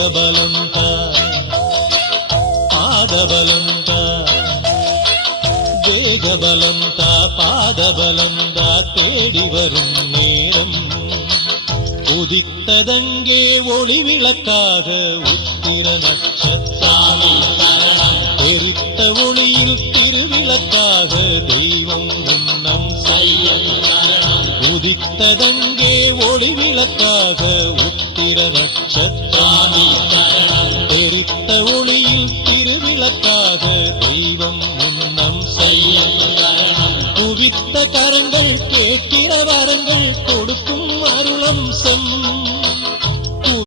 தேகபலந்தா பாதபலந்தா தேகபலந்தா பாதபலந்தா தேடி வரும் நேரம் உதித்ததங்கே ஒளி விளக்காக உத்திர நட்சத்திரம் எரித்த ஒளியில் திருவிளக்காக தெய்வம் உன்னம் உதித்ததங்கே ஒளி விளக்காக உத்திர நட்சத்திரம் எரித்த ஒளியில் திருவிளக்காக தெய்வம் உன்னம் குவித்த கரங்கள்